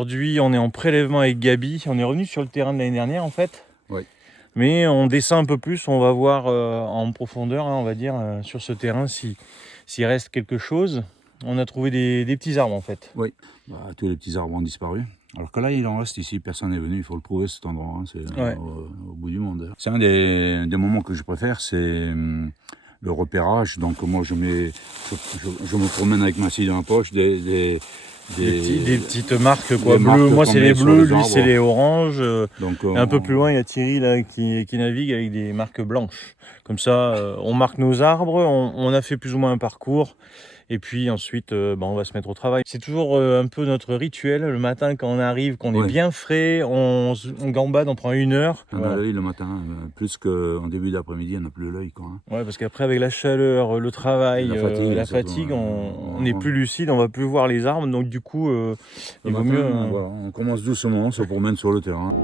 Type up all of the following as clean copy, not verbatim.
Aujourd'hui, on est en prélèvement avec Gabi. On est revenu sur le terrain de l'année dernière en fait. Oui. Mais on descend un peu plus, on va voir en profondeur, hein, on va dire, sur ce terrain s'il reste quelque chose. On a trouvé des petits arbres en fait. Oui, tous les petits arbres ont disparu. Alors que là, il en reste ici, personne n'est venu, il faut le prouver cet endroit, hein, c'est au bout du monde. C'est un des moments que je préfère, c'est le repérage. Donc moi, je me promène avec ma scie dans la poche, Des petites marques quoi, bleues. Moi c'est les bleus, lui c'est les oranges. Donc, et un peu plus loin il y a Thierry là, qui navigue avec des marques blanches. Comme ça on marque nos arbres, on a fait plus ou moins un parcours. Et puis ensuite, on va se mettre au travail. C'est toujours un peu notre rituel. Le matin, quand on arrive, qu'on est bien frais, on gambade, on prend 1 heure. On a l'œil le matin, plus qu'en début d'après-midi, on n'a plus l'œil. Ouais, parce qu'après, avec la chaleur, le travail, la fatigue, on n'est plus lucide, on ne va plus voir les arbres. Donc du coup, il vaut mieux... Voilà, on commence doucement, on se promène sur le terrain.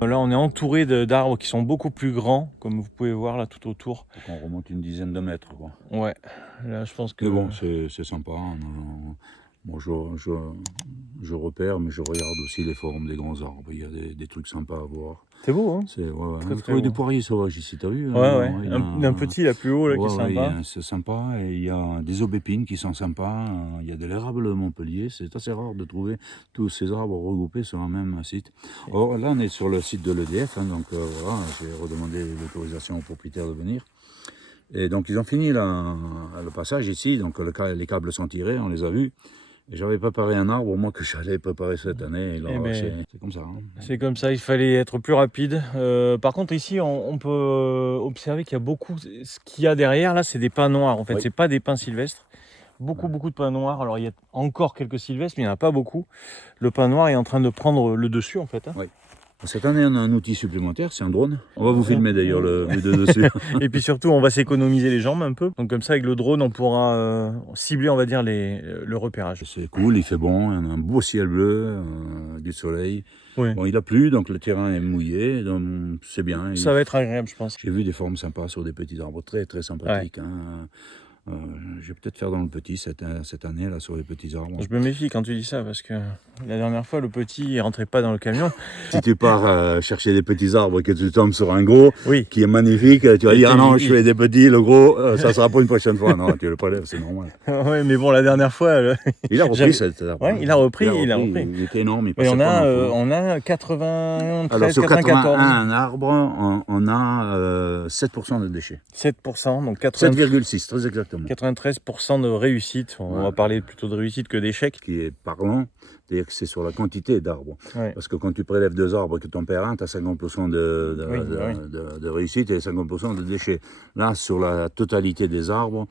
Là, on est entouré d'arbres qui sont beaucoup plus grands, comme vous pouvez voir là tout autour. Donc on remonte une dizaine de mètres. Ouais, là je pense que... Mais bon, c'est sympa. Moi, je repère, mais je regarde aussi les formes des grands arbres. Il y a des trucs sympas à voir. C'est beau, hein? Vous trouvez des poiriers sauvages ici, t'as vu? Ouais. Un petit là plus haut là, qui est sympa. C'est sympa. Et il y a des aubépines qui sont sympas. Il y a de l'érable de Montpellier. C'est assez rare de trouver tous ces arbres regroupés sur un même site. Or là, on est sur le site de l'EDF. Donc voilà, j'ai redemandé l'autorisation aux propriétaires de venir. Et donc ils ont fini le passage ici. Donc les câbles sont tirés, on les a vus. J'avais préparé un arbre, moi, que j'allais préparer cette année. Et là, c'est comme ça. Hein. C'est comme ça, il fallait être plus rapide. Par contre, ici, on peut observer qu'il y a beaucoup... Ce qu'il y a derrière, là, c'est des pins noirs. En fait, c'est pas des pins sylvestres. Beaucoup de pins noirs. Alors, il y a encore quelques sylvestres, mais il n'y en a pas beaucoup. Le pin noir est en train de prendre le dessus, en fait. Hein. Oui. Cette année, on a un outil supplémentaire, c'est un drone. On va vous filmer d'ailleurs le dessus. Et puis surtout, on va s'économiser les jambes un peu. Donc comme ça, avec le drone, on pourra cibler, on va dire, le repérage. C'est cool, il fait bon, on a un beau ciel bleu, du soleil. Oui. Bon, il a plu, donc le terrain est mouillé, donc c'est bien. Ça va être agréable, je pense. J'ai vu des formes sympas sur des petits arbres très très sympathiques. Ouais. Je vais peut-être faire dans le petit cette année là sur les petits arbres. Je me méfie quand tu dis ça parce que La dernière fois, le petit, il rentrait pas dans le camion. Si tu pars chercher des petits arbres et que tu tombes sur un gros Oui. qui est magnifique, tu vas dire, ah non, je fais des petits, le gros, ça sera pour une prochaine fois. Non, tu le prélèves, c'est normal. Ouais, mais bon, la dernière fois... Il a repris cet arbre. Ouais, il a repris. Il était énorme, il Et passait on a 93, Alors, sur 94. 81 arbres, on a 7% de déchets. 7%, donc 7,6, très exactement. 93% de réussite. On va parler plutôt de réussite que d'échec. Ce qui est parlant, c'est-à-dire que c'est sur la quantité d'arbres. Ouais. Parce que quand tu prélèves 2 arbres et que tu en perds un, tu as 50% de réussite et 50% de déchets. Là, sur la totalité des arbres,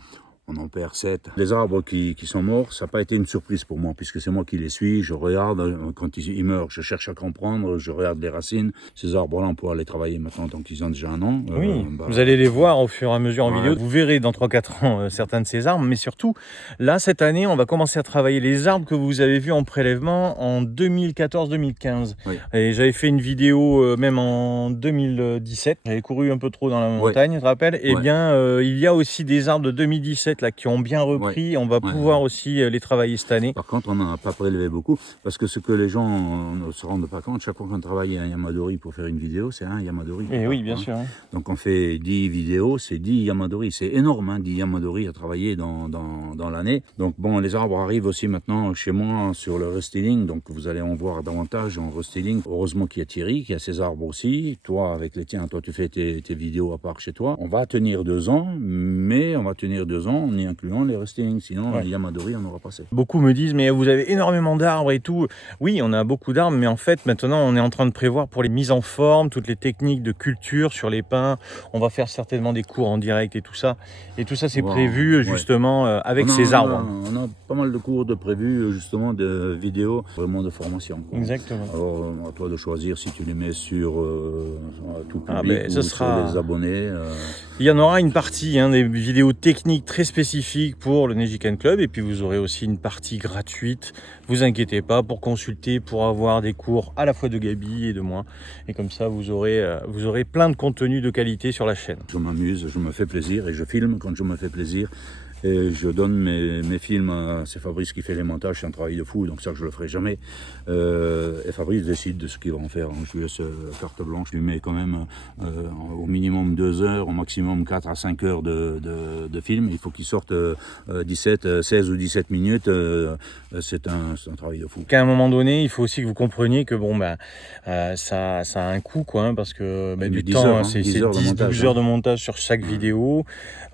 on en perd 7. Les arbres qui sont morts, ça n'a pas été une surprise pour moi, puisque c'est moi qui les suis, je regarde, quand ils meurent, je cherche à comprendre, je regarde les racines. Ces arbres-là, on pourra les travailler maintenant, tant qu'ils ont déjà un an. Oui, vous allez les voir au fur et à mesure en vidéo. Vous verrez dans 3-4 ans certains de ces arbres, mais surtout, là, cette année, on va commencer à travailler les arbres que vous avez vus en prélèvement en 2014-2015. Oui. Et j'avais fait une vidéo même en 2017. J'avais couru un peu trop dans la montagne, je te rappelle. Eh bien, il y a aussi des arbres de 2017 là, qui ont bien repris. On va pouvoir aussi les travailler cette année. Par contre, on n'en a pas prélevé beaucoup, parce que ce que les gens ne se rendent pas compte, chaque fois qu'on travaille un yamadori pour faire une vidéo, c'est un yamadori. Et oui, bien sûr. Hein. Donc on fait 10 vidéos, c'est 10 yamadori. C'est énorme, hein, 10 yamadori à travailler dans l'année. Donc bon, les arbres arrivent aussi maintenant chez moi sur le restyling, donc vous allez en voir davantage en restyling. Heureusement qu'il y a Thierry, qui a ses arbres aussi. Toi, avec les tiens, toi tu fais tes vidéos à part chez toi. On va tenir 2 ans, mais on va tenir 2 ans en y incluant les restylings, sinon les yamadori, on n'aura pas assez. Beaucoup me disent, mais vous avez énormément d'arbres et tout. Oui, on a beaucoup d'arbres, mais en fait, maintenant, on est en train de prévoir pour les mises en forme, toutes les techniques de culture sur les pins. On va faire certainement des cours en direct et tout ça. Et tout ça, c'est prévu justement avec ces arbres. On a pas mal de cours de prévus, justement, de vidéos, vraiment de formation. Quoi. Exactement. Alors, à toi de choisir si tu les mets sur tout public ou sur les abonnés. Il y en aura une partie, des vidéos techniques très spécifiques pour le Nejikan Club, et puis vous aurez aussi une partie gratuite, vous inquiétez pas, pour consulter, pour avoir des cours à la fois de Gabi et de moi, et comme ça vous aurez plein de contenus de qualité sur la chaîne. Je m'amuse, je me fais plaisir, et je filme quand je me fais plaisir. Et je donne mes films, c'est Fabrice qui fait les montages, c'est un travail de fou, donc ça je le ferai jamais. Et Fabrice décide de ce qu'il va en faire. Je lui laisse carte blanche, je lui mets quand même au minimum 2 heures, au maximum 4 à 5 heures de film. Il faut qu'il sorte 16 ou 17 minutes, c'est un travail de fou. Qu'à un moment donné, il faut aussi que vous compreniez que bon, ça a un coût, quoi, parce que du temps, c'est 10-12 heures de montage sur chaque vidéo.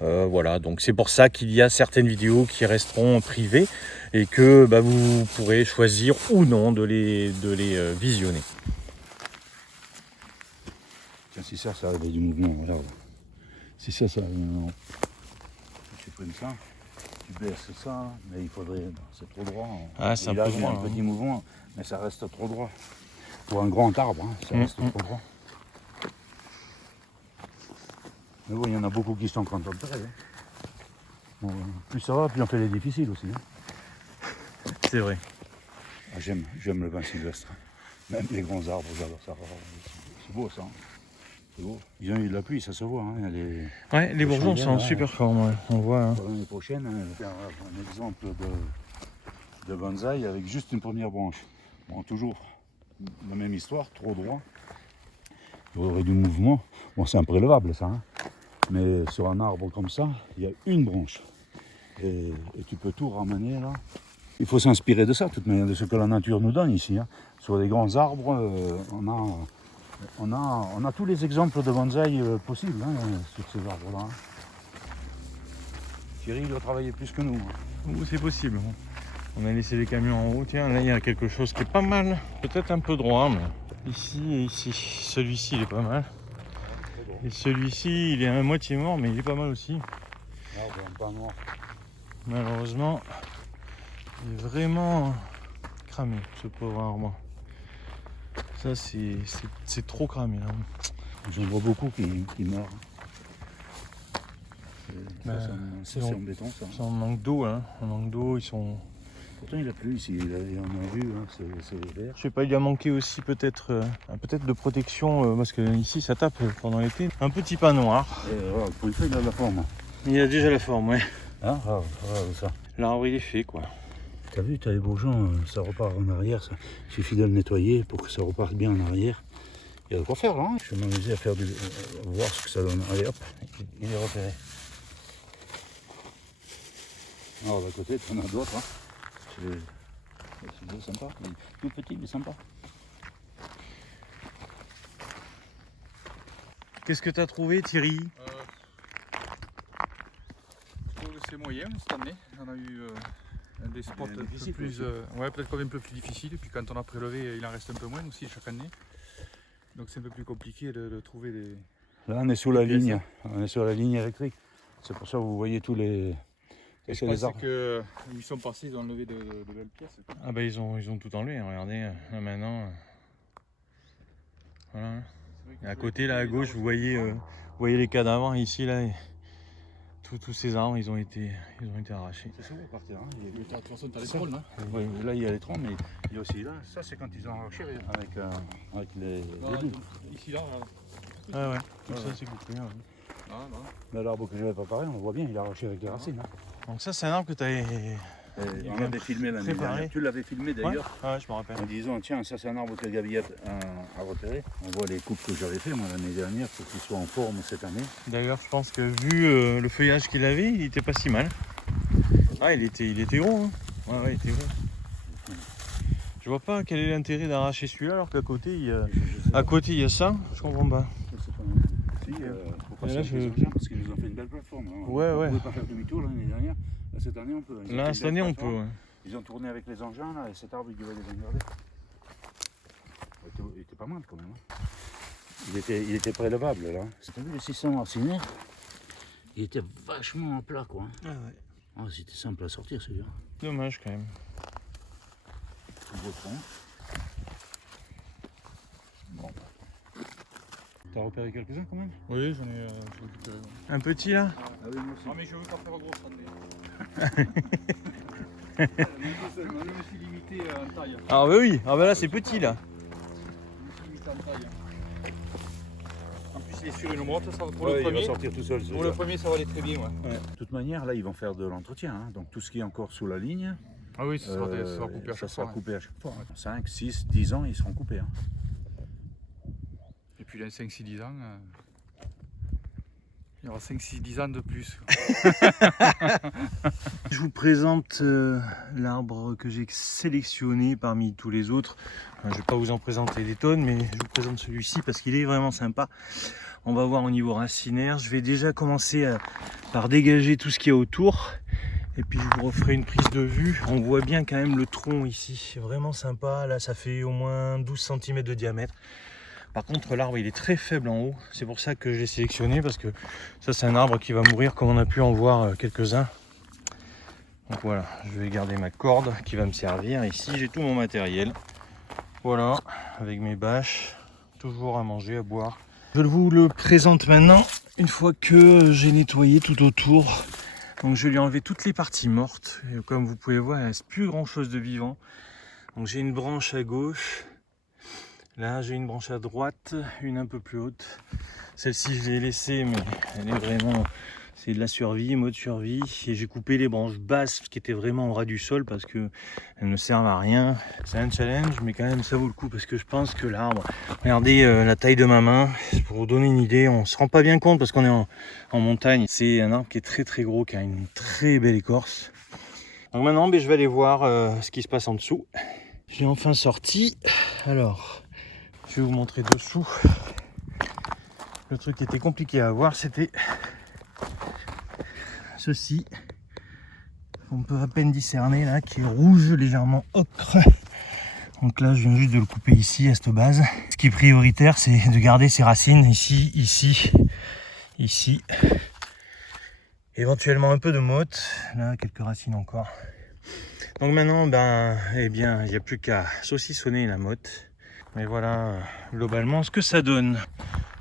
Voilà, donc c'est pour ça qu'il y a certaines vidéos qui resteront privées et que vous pourrez choisir ou non de les visionner. Tiens, si ça avait du mouvement, regarde. Si ça avait du mouvement. Tu prends ça, tu baisses ça, mais il faudrait... C'est trop droit. Ah, c'est un peu droit. Un petit mouvement, mais ça reste trop droit. Pour un grand arbre, ça reste trop droit. Mais bon, il y en a beaucoup qui sont en train de perdre. Bon, plus ça va, plus on fait les difficiles aussi. C'est vrai. Ah, j'aime le vin sylvestre. Même les grands arbres, j'adore ça. C'est beau ça. C'est beau. Ils ont eu de la pluie, ça se voit. Les bourgeons sont en super forme. On voit. L'année prochaine, faire un exemple de bonsaï avec juste une première branche. Bon, toujours la même histoire, trop droit. Il y aurait du mouvement. Bon, c'est imprélevable ça. Mais sur un arbre comme ça, il y a une branche. Et tu peux tout ramener là. Il faut s'inspirer de ça, de toute manière, de ce que la nature nous donne ici. Sur les grands arbres, on a tous les exemples de bonsaï possibles sur ces arbres-là. Thierry doit travailler plus que nous. C'est possible. On a laissé les camions en haut. Tiens, là il y a quelque chose qui est pas mal. Peut-être un peu droit, mais ici et ici. Celui-ci, il est pas mal. Et celui-ci, il est à moitié mort, mais il est pas mal aussi. Pas mort. Malheureusement, il est vraiment cramé, ce pauvre arbre. Ça, c'est trop cramé là. J'en vois beaucoup qui meurent. C'est embêtant ça. C'est en manque d'eau, En manque d'eau, ils sont... Pourtant il a plu ici, il en a vu, c'est vert. Je sais pas, il a manqué aussi peut-être de protection, parce que ici ça tape pendant l'été. Un petit pain noir. Pour une fois il a la forme. Il a déjà la forme, ouais. Ça. L'arbre il est fait quoi. T'as vu, t'as les bourgeons, ça repart en arrière, ça. Il suffit de le nettoyer pour que ça reparte bien en arrière. Il y a de quoi faire là, hein. Je vais m'amuser à faire voir ce que ça donne. Allez hop, il est repéré. Alors d'un côté, tu en as d'autres. Hein. C'est sympa, il est tout petit mais sympa. Qu'est-ce que tu as trouvé, Thierry? Je trouve que c'est moyen cette année. On a eu des spots un peu plus, ouais, peut-être quand même un peu plus difficiles. Et puis quand on a prélevé, il en reste un peu moins aussi chaque année. Donc c'est un peu plus compliqué de trouver des. Là, on est sous la ligne. On est sur la ligne électrique. C'est pour ça que vous voyez tous les. Et je pense qu'ils sont passés, ils ont enlevé de belles pièces. Ah bah ils ont tout enlevé, regardez, là maintenant. Voilà. Et à côté, là à gauche, vous voyez les cadavres ici, là. Tous ces arbres, ils ont été arrachés. C'est souvent par terre. Hein. De toute façon, tu as les trolls, là. Ouais, là, il y a les troncs, mais il y a aussi là. Ça, c'est quand ils ont arraché avec les douilles. Ici, là. Ah ouais, tout ça c'est coupé. Ouais. Mais l'arbre que j'avais préparé, on le voit bien, il est arraché avec les racines. Hein. Donc ça, c'est un arbre que tu avais. On l'avait filmé l'année dernière. Tu l'avais filmé d'ailleurs. Ouais, je me rappelle. En disant, tiens, ça c'est un arbre que Gabi a repéré. On voit les coupes que j'avais fait moi l'année dernière pour qu'il soit en forme cette année. D'ailleurs, je pense que vu le feuillage qu'il avait, il était pas si mal. Ah, il était gros. Hein. Ouais, il était gros. Je vois pas quel est l'intérêt d'arracher celui-là alors qu'à côté, il y a ça. Je comprends pas. Pourquoi c'est les engins parce qu'ils nous ont fait une belle plateforme. Hein. Ouais. On ne pouvait pas faire demi-tour l'année dernière. Là, cette année, on peut. Là, cette année, on peut. Ouais. Ils ont tourné avec les engins là, et cet arbre, il devait les engarder. Il était pas mal quand même. Hein. Il était prélevable là. T'as vu le 600 racinaire? Il était vachement en plat quoi. Ah ouais. Oh, c'était simple à sortir celui-là. Dommage quand même. Beau tronc. Bon. T'as repéré quelques-uns quand même? Oui, j'en ai récupéré. Un petit là? Ah oui, moi aussi. Non, mais je veux pas faire gros cette année. Je me suis limité en taille. Ah bah oui, ah bah là c'est petit là. Je me suis limité en taille. En plus, il est sur une motte, ça va pour le Il premier. va sortir tout seul. Pour le premier, ça va aller très bien. Ouais. De toute manière, là, ils vont faire de l'entretien. Hein. Donc tout ce qui est encore sous la ligne, Ah oui, ça sera coupé à chaque fois. Ça sera coupé à chaque fois. 5, 6, 10 ans, ils seront coupés. Hein. Et puis dans 5-6-10 ans, il y aura 5-6-10 ans de plus. Je vous présente l'arbre que j'ai sélectionné parmi tous les autres. Je ne vais pas vous en présenter des tonnes, mais je vous présente celui-ci parce qu'il est vraiment sympa. On va voir au niveau racinaire. Je vais déjà commencer par dégager tout ce qu'il y a autour. Et puis je vous referai une prise de vue. On voit bien quand même le tronc ici. C'est vraiment sympa. Là, ça fait au moins 12 cm de diamètre. Par contre, l'arbre il est très faible en haut. C'est pour ça que je l'ai sélectionné parce que ça c'est un arbre qui va mourir comme on a pu en voir quelques-uns. Donc voilà, je vais garder ma corde qui va me servir. Ici j'ai tout mon matériel. Voilà, avec mes bâches, toujours à manger, à boire. Je vous le présente maintenant une fois que j'ai nettoyé tout autour. Donc je lui ai enlevé toutes les parties mortes. Et comme vous pouvez voir, il ne reste plus grand chose de vivant. Donc j'ai une branche à gauche. Là j'ai une branche à droite, une un peu plus haute. Celle-ci je l'ai laissée mais elle est vraiment, c'est de la survie, mode survie. Et j'ai coupé les branches basses qui étaient vraiment au ras du sol parce qu'elles ne servent à rien. C'est un challenge mais quand même ça vaut le coup parce que je pense que l'arbre, regardez la taille de ma main, pour vous donner une idée, on se rend pas bien compte parce qu'on est en montagne. C'est un arbre qui est très très gros, qui a une très belle écorce. Donc maintenant je vais aller voir ce qui se passe en dessous. Je l'ai enfin sorti. Alors... je vais vous montrer dessous. Le truc qui était compliqué à voir, c'était ceci. On peut à peine discerner là, qui est rouge, légèrement ocre. Donc là, je viens juste de le couper ici, à cette base. Ce qui est prioritaire, c'est de garder ses racines ici, ici, ici. Éventuellement un peu de motte. Là, quelques racines encore. Donc maintenant, eh bien, il n'y a plus qu'à saucissonner la motte. Mais voilà globalement ce que ça donne.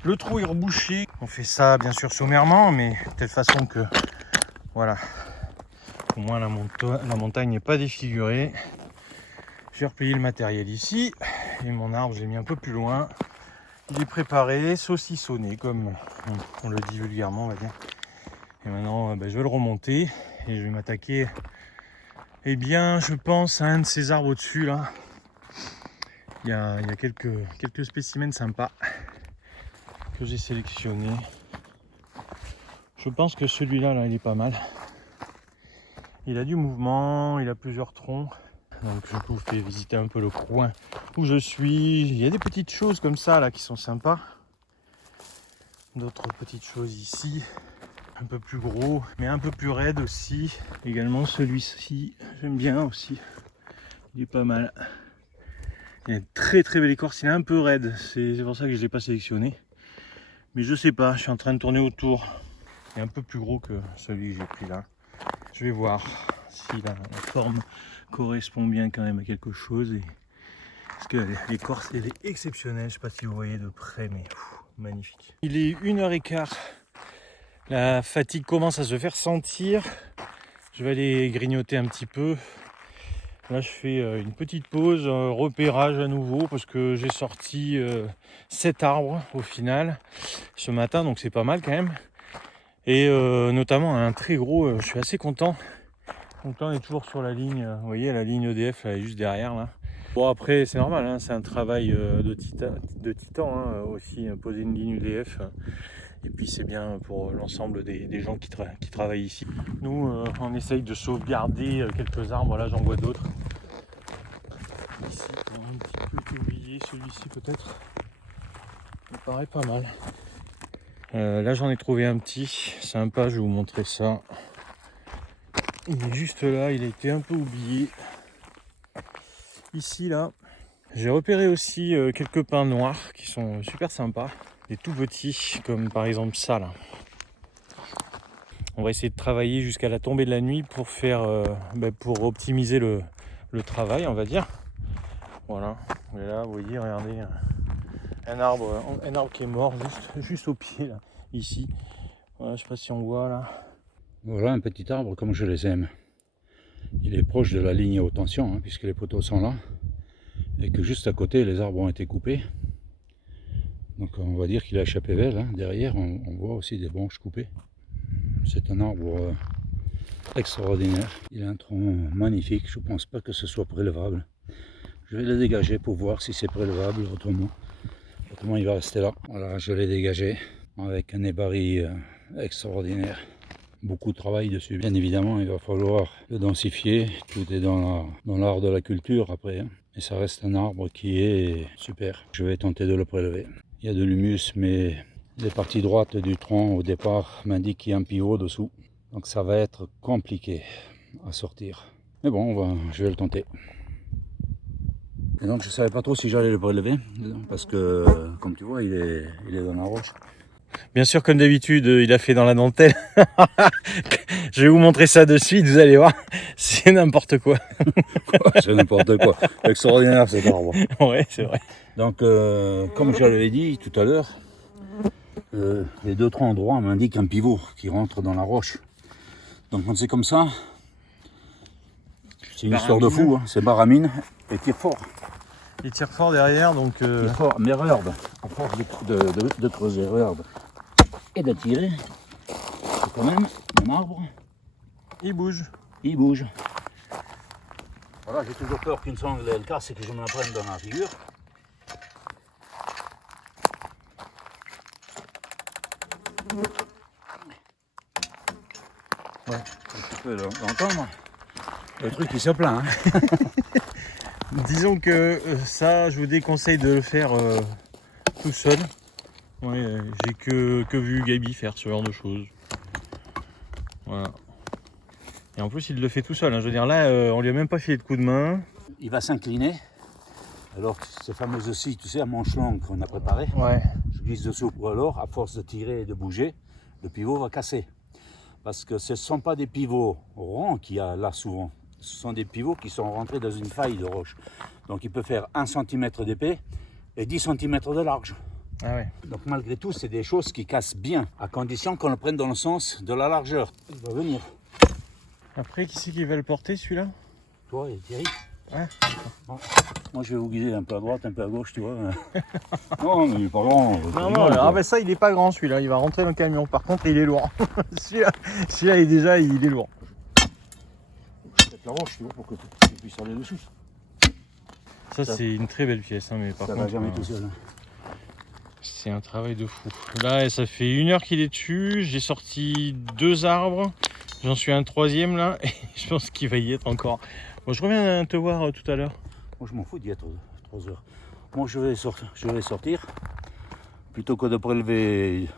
Le trou est rebouché. On fait ça bien sûr sommairement, mais de telle façon que voilà, au moins la montagne n'est pas défigurée. J'ai replié le matériel ici et mon arbre je l'ai mis un peu plus loin. Il est préparé, saucissonné comme on le dit vulgairement on va dire. Et maintenant je vais le remonter et je vais m'attaquer Eh bien, je pense à un de ces arbres au-dessus, là. Il y a quelques spécimens sympas que j'ai sélectionnés. Je pense que celui-là, là, il est pas mal. Il a du mouvement, il a plusieurs troncs. Donc je vous fais visiter un peu le coin où je suis. Il y a des petites choses comme ça là qui sont sympas. D'autres petites choses ici, un peu plus gros, mais un peu plus raide aussi. Également celui-ci, j'aime bien aussi. Il est pas mal. Il a une très très belle écorce, il est un peu raide. C'est pour ça que je ne l'ai pas sélectionné. Mais je sais pas, je suis en train de tourner autour. Il est un peu plus gros que celui que j'ai pris là. Je vais voir si la forme correspond bien quand même à quelque chose. Parce que l'écorce elle est exceptionnelle. Je sais pas si vous voyez de près, mais magnifique. Il est 1h15. La fatigue commence à se faire sentir. Je vais aller grignoter un petit peu. Là je fais une petite pause, repérage à nouveau, parce que j'ai sorti 7 arbres au final ce matin, donc c'est pas mal quand même. Et notamment un très gros, je suis assez content. Donc là on est toujours sur la ligne, vous voyez la ligne EDF là, juste derrière là. Bon après c'est normal, hein, c'est un travail de titan hein, aussi, poser une ligne EDF. Et puis c'est bien pour l'ensemble des gens qui travaillent ici. Nous on essaye de sauvegarder quelques arbres, là j'en vois d'autres. Ici un petit peu oublié, celui-ci peut-être. Il me paraît pas mal. Là j'en ai trouvé un petit, sympa, je vais vous montrer ça. Il est juste là, il a été un peu oublié. Ici là, j'ai repéré aussi quelques pins noirs qui sont super sympas. Des tout petits, comme par exemple ça là. On va essayer de travailler jusqu'à la tombée de la nuit pour faire, pour optimiser le travail, on va dire. Voilà, et là vous voyez, regardez, un arbre qui est mort juste au pied là, ici. Voilà, je sais pas si on voit là. Voilà un petit arbre comme je les aime. Il est proche de la ligne haute tension, hein, puisque les poteaux sont là. Et que juste à côté, les arbres ont été coupés. Donc on va dire qu'il a échappé belle. Hein. Derrière, on voit aussi des branches coupées. C'est un arbre extraordinaire. Il a un tronc magnifique. Je ne pense pas que ce soit prélevable. Je vais le dégager pour voir si c'est prélevable. Autrement, il va rester là. Voilà, je l'ai dégagé avec un ébari extraordinaire. Beaucoup de travail dessus. Bien évidemment, il va falloir le densifier. Tout est dans l'art de la culture après. Hein. Et ça reste un arbre qui est super. Je vais tenter de le prélever. Il y a de l'humus, mais les parties droites du tronc au départ m'indiquent qu'il y a un pivot dessous. Donc ça va être compliqué à sortir. Mais bon, je vais le tenter. Et donc je ne savais pas trop si j'allais le prélever. Parce que, comme tu vois, il est dans la roche. Bien sûr, comme d'habitude, il a fait dans la dentelle. Je vais vous montrer ça de suite, vous allez voir. C'est n'importe quoi. C'est n'importe quoi. Extraordinaire cet arbre. Ouais, c'est vrai. Donc, comme je l'avais dit tout à l'heure, les deux troncs droits m'indiquent un pivot qui rentre dans la roche. Donc quand c'est comme ça, c'est une histoire de fou. Hein. C'est baramine et tire fort. Il tire fort derrière, donc... Tire fort, mais regarde, à force de creuser, regarde, et de tirer, c'est quand même mon arbre. Il bouge. Il bouge. Voilà, j'ai toujours peur qu'une sangle elle casse et que je me la prenne dans la figure. Ouais, tu peux l'entendre. Le truc il se plaint. Hein. Disons que ça, je vous déconseille de le faire tout seul. Ouais, j'ai que vu Gabi faire ce genre de choses. Voilà. Et en plus, il le fait tout seul. Hein. Je veux dire, là, on lui a même pas filé de coup de main. Il va s'incliner. Alors, ces fameuses scies, tu sais, à manche longue qu'on a préparées. Ouais. Je glisse dessous pour alors, à force de tirer et de bouger, le pivot va casser. Parce que ce ne sont pas des pivots ronds qu'il y a là souvent. Ce sont des pivots qui sont rentrés dans une faille de roche. Donc il peut faire 1 cm d'épais et 10 cm de large. Ah ouais. Donc malgré tout, c'est des choses qui cassent bien, à condition qu'on le prenne dans le sens de la largeur. Il va venir. Après, qui c'est qui va le porter celui-là? Toi et Thierry. Ouais. Bon. Moi je vais vous guider un peu à droite, un peu à gauche, tu vois. Non, mais il est pas grand. Non, ben ça il est pas grand celui-là, il va rentrer dans le camion. Par contre, il est lourd. celui-là, il est lourd. la roche, tu vois, pour que tu puisses aller dessus. Ça c'est une très belle pièce, hein, mais par Ça contre, va jamais tout seul. Hein. c'est un travail de fou. Là, ça fait 1 heure qu'il est dessus. J'ai sorti 2 arbres. J'en suis à un 3e là. Et je pense qu'il va y être encore. Bon, je reviens te voir tout à l'heure. Moi, je m'en fous d'y être 3 heures. Moi, je vais sortir. Plutôt que de prélever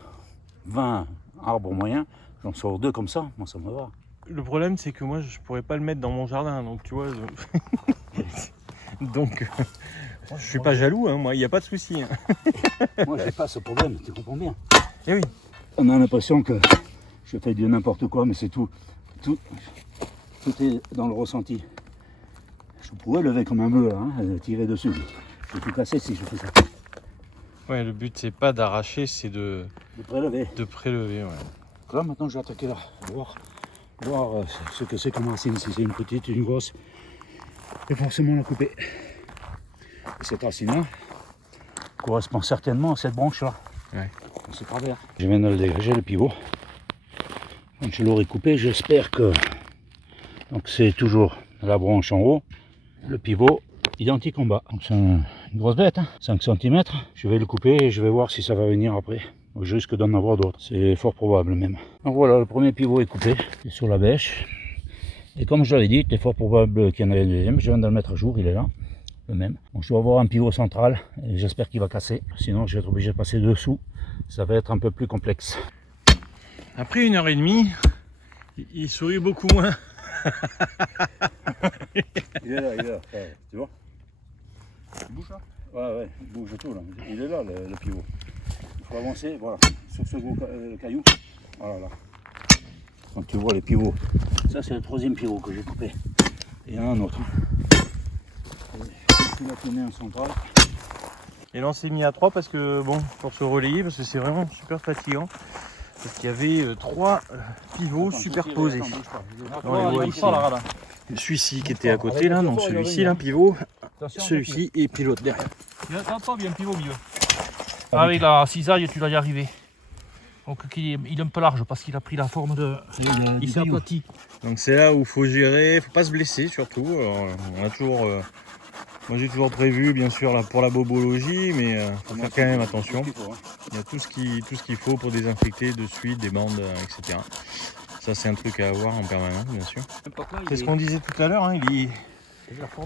20 arbres moyens, j'en sors 2 comme ça. Moi, ça me va. Le problème, c'est que moi, je pourrais pas le mettre dans mon jardin. Donc, tu vois. Donc, je suis pas jaloux. Hein, moi, il n'y a pas de souci. Hein. Moi, j'ai pas ce problème. Tu comprends bien. Eh oui. On a l'impression que je fais du n'importe quoi, mais c'est tout est dans le ressenti. Je pourrais lever comme un bœuf, hein, tirer dessus. Je vais tout casser si je fais ça. Ouais, le but c'est pas d'arracher, c'est de prélever. De prélever, ouais. Là maintenant je vais attaquer là, voir ce que c'est comme racine, si c'est une petite, une grosse. Et forcément la couper. Et cette racine-là correspond certainement à cette branche-là. Ouais. Ce travers. Je viens de le dégager, le pivot. Quand je l'aurai coupé, j'espère que. Donc c'est toujours la branche en haut, le pivot identique en bas. Donc c'est une grosse bête, hein, 5 cm. Je vais le couper et je vais voir si ça va venir après. Je risque d'en avoir d'autres, c'est fort probable même. Donc voilà, le premier pivot est coupé, c'est sur la bêche. Et comme je l'avais dit, il est fort probable qu'il y en ait un deuxième. Je viens de le mettre à jour, il est là, le même. Donc je dois avoir un pivot central et j'espère qu'il va casser. Sinon je vais être obligé de passer dessous. Ça va être un peu plus complexe. Après 1h30, il sourit beaucoup moins. Il est là, ouais, tu vois. Il bouge là. Ouais, il bouge tout là. Il est là le pivot. Il faut avancer, voilà, sur ce gros caillou. Voilà, là. Donc tu vois les pivots. Ça c'est le 3e pivot que j'ai coupé. Et il y en a un autre. Il a tourné un central. Et là on s'est mis à 3 parce que bon, pour se relayer, parce que c'est vraiment super fatigant. Parce qu'il y avait 3 pivots superposés. On les voit ici. Celui-ci qui était à côté là, donc celui-ci là, pivot, celui-ci et puis l'autre derrière. Il y a un pivot au milieu. Avec la cisaille, tu dois y arriver. Donc il est un peu large parce qu'il a pris la forme de. Il s'est aplati. Donc c'est là où il faut gérer, faut pas se blesser surtout. Alors, on a toujours, moi j'ai toujours prévu bien sûr là, pour la bobologie, mais faut faire quand même attention. Il y a tout ce qu'il faut pour désinfecter de suite, des bandes, etc. Ça c'est un truc à avoir en permanence bien sûr. C'est ce qu'on disait tout à l'heure, hein,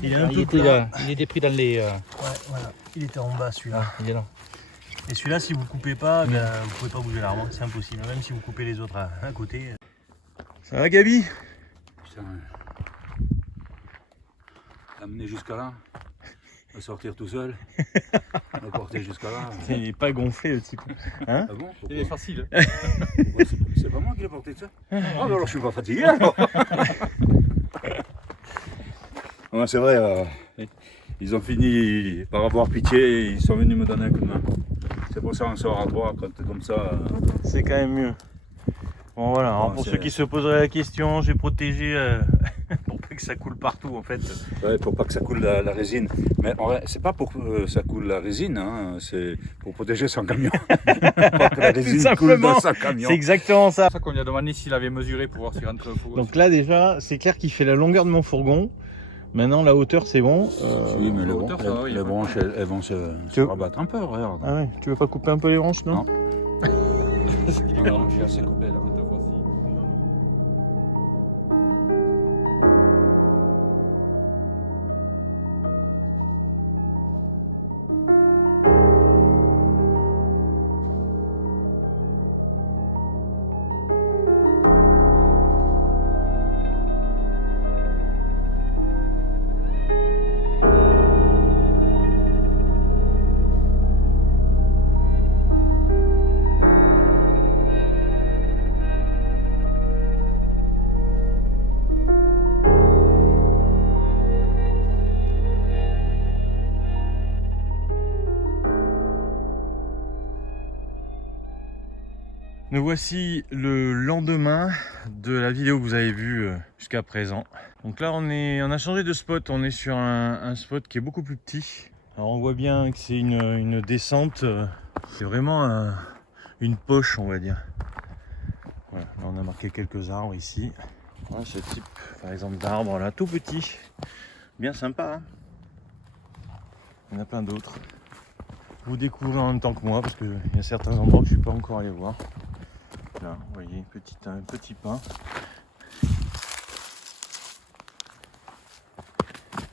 il est un peu plat. Il était pris dans les. Ouais, voilà. Il était en bas celui-là. Il est là. Et celui-là, si vous ne coupez pas, ben, vous ne pouvez pas bouger l'arbre, c'est impossible. Même si vous coupez les autres à côté. Ça va Gabi? Putain. L'amener jusqu'à là, le sortir tout seul, le porter jusqu'à là. Il n'est pas gonflé le type. Hein? Ah bon? Il est facile. C'est pas moi qui l'ai porté ça. Ah ben alors je suis pas fatigué alors. Ouais, c'est vrai, ils ont fini par avoir pitié, ils sont venus me donner un coup de main. C'est pour ça qu'on sort à 3 quand t'es comme ça. C'est quand même mieux. Bon voilà, alors, pour ceux qui se poseraient la question, j'ai protégé pour pas que ça coule partout en fait. Ouais, pour pas que ça coule la résine. Mais en vrai, c'est pas pour que ça coule la résine, hein, c'est pour protéger son camion. Pas que la résine coule dans son camion. C'est exactement ça. C'est ça qu'on lui a demandé s'il avait mesuré pour voir s'il rentre le fourgon. Donc là déjà, c'est clair qu'il fait la longueur de mon fourgon. Maintenant la hauteur c'est bon. Oui, mais les branches elles vont se rabattre un peu, regarde. Ah ouais, tu veux pas couper un peu les branches, non? Non, je suis assez coupé là. Nous voici le lendemain de la vidéo que vous avez vue jusqu'à présent. Donc là on a changé de spot, on est sur un spot qui est beaucoup plus petit. Alors on voit bien que c'est une descente, c'est vraiment une poche on va dire. Voilà, là on a marqué quelques arbres ici. Ouais, ce type, par exemple, d'arbre là, tout petit, bien sympa. Hein, il y en a plein d'autres. Vous découvrez en même temps que moi parce qu'il y a certains endroits que je ne suis pas encore allé voir. Là, vous voyez, un petit pin.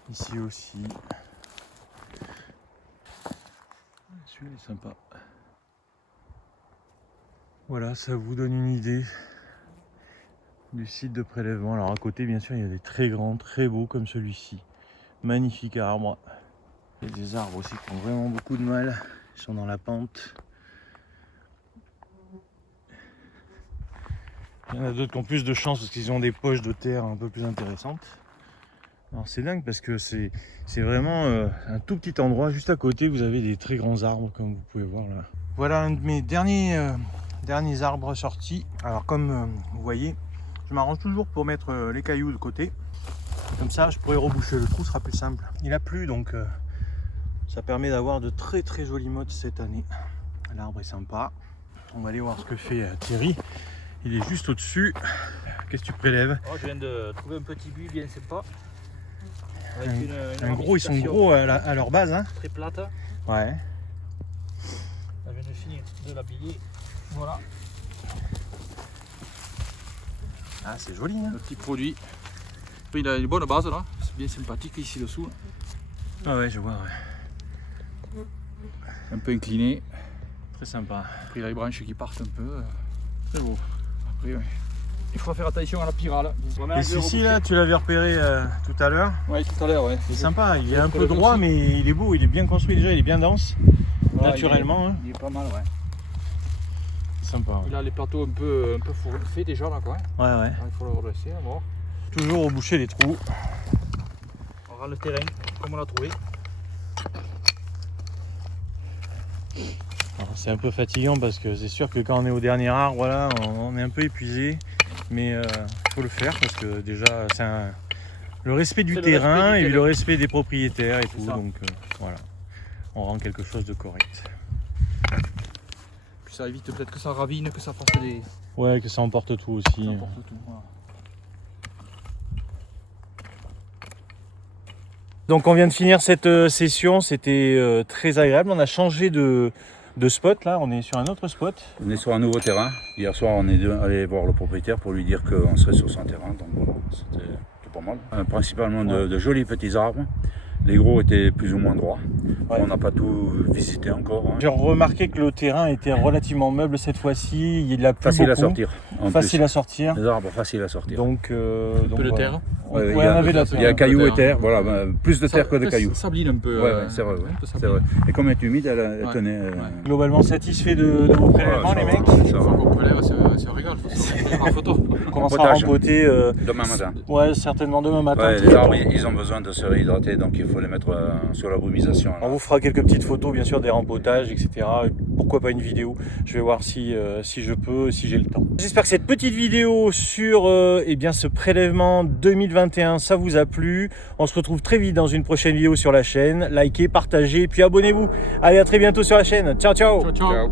Ici aussi. Celui-là est sympa. Voilà, ça vous donne une idée du site de prélèvement. Alors à côté, bien sûr, il y a des très grands, très beaux comme celui-ci. Magnifique arbre. Il y a des arbres aussi qui ont vraiment beaucoup de mal. Ils sont dans la pente. Il y en a d'autres qui ont plus de chance parce qu'ils ont des poches de terre un peu plus intéressantes. Alors c'est dingue parce que c'est vraiment un tout petit endroit. Juste à côté, vous avez des très grands arbres comme vous pouvez voir là. Voilà un de mes derniers arbres sortis. Alors comme vous voyez, je m'arrange toujours pour mettre les cailloux de côté. Comme ça, je pourrais reboucher le trou, ce sera plus simple. Il a plu donc ça permet d'avoir de très très jolies mottes cette année. L'arbre est sympa. On va aller voir ce que fait Thierry. Il est juste au-dessus. Qu'est-ce que tu prélèves? Je viens de trouver un petit but bien sympa. Avec un gros, ils sont gros à leur base. Hein. Très plate. Ouais. Je viens de finir de l'habiller. Voilà. Ah, c'est joli. Hein. Le petit produit. Il a une bonne base là. C'est bien sympathique ici dessous. Là. Ah ouais, je vois. Ouais. Un peu incliné. Très sympa. Après, il y a les branches qui partent un peu. C'est beau. Après, ouais. Il faut faire attention à la pyrale. Et celui-ci là, tu l'avais repéré tout à l'heure. Oui, tout à l'heure, ouais. C'est sympa, il est un peu droit, mais il est beau, il est bien construit déjà, il est bien dense, naturellement. Il est pas mal, ouais. C'est sympa. Ouais. Il a les plateaux un peu faits déjà là, quoi. Ouais. Alors, il faut le redresser, à mort. Toujours reboucher les trous. On rend le terrain comme on l'a trouvé. C'est un peu fatigant parce que c'est sûr que quand on est au dernier arbre, voilà, on est un peu épuisé. Mais il faut le faire parce que déjà c'est le respect du terrain et le respect des propriétaires et tout. Donc voilà, on rend quelque chose de correct. Puis ça évite peut-être que ça ravine, que ça fasse des... Ouais, que ça emporte tout aussi. Ça emporte tout, voilà. Donc on vient de finir cette session, c'était très agréable. On a changé de spot là, on est sur un autre spot. On est sur un nouveau terrain. Hier soir, on est allé voir le propriétaire pour lui dire qu'on serait sur son terrain. Donc voilà, c'était pas mal. Principalement de jolis petits arbres. Les gros étaient plus ou moins droits. Ouais. On n'a pas tout visité encore. Hein. J'ai remarqué que le terrain était relativement meuble cette fois-ci. Il a plus facile beaucoup. À sortir. Facile à sortir. Les arbres faciles à sortir. Donc un peu de terre. Ouais, il y a cailloux et terre, voilà, plus de terre que de cailloux. Ça sabline un peu. Ouais, c'est vrai. C'est vrai. Et comme elle est humide, elle tenait. Globalement satisfait de vos prélèvements, les mecs. Ça va, on prélève, c'est un régal. En photo. On commencera à rempoter demain matin. Ouais, certainement demain matin. Ouais, les arbres, ils ont besoin de se réhydrater, donc il faut les mettre sur la brumisation. On vous fera quelques petites photos, bien sûr, des rempotages, etc. Pourquoi pas une vidéo? Je vais voir si je peux, si j'ai le temps. J'espère que cette petite vidéo sur ce prélèvement 2021, ça vous a plu. On se retrouve très vite dans une prochaine vidéo sur la chaîne. Likez, partagez, puis abonnez-vous. Allez, à très bientôt sur la chaîne. Ciao, ciao. Ciao, ciao.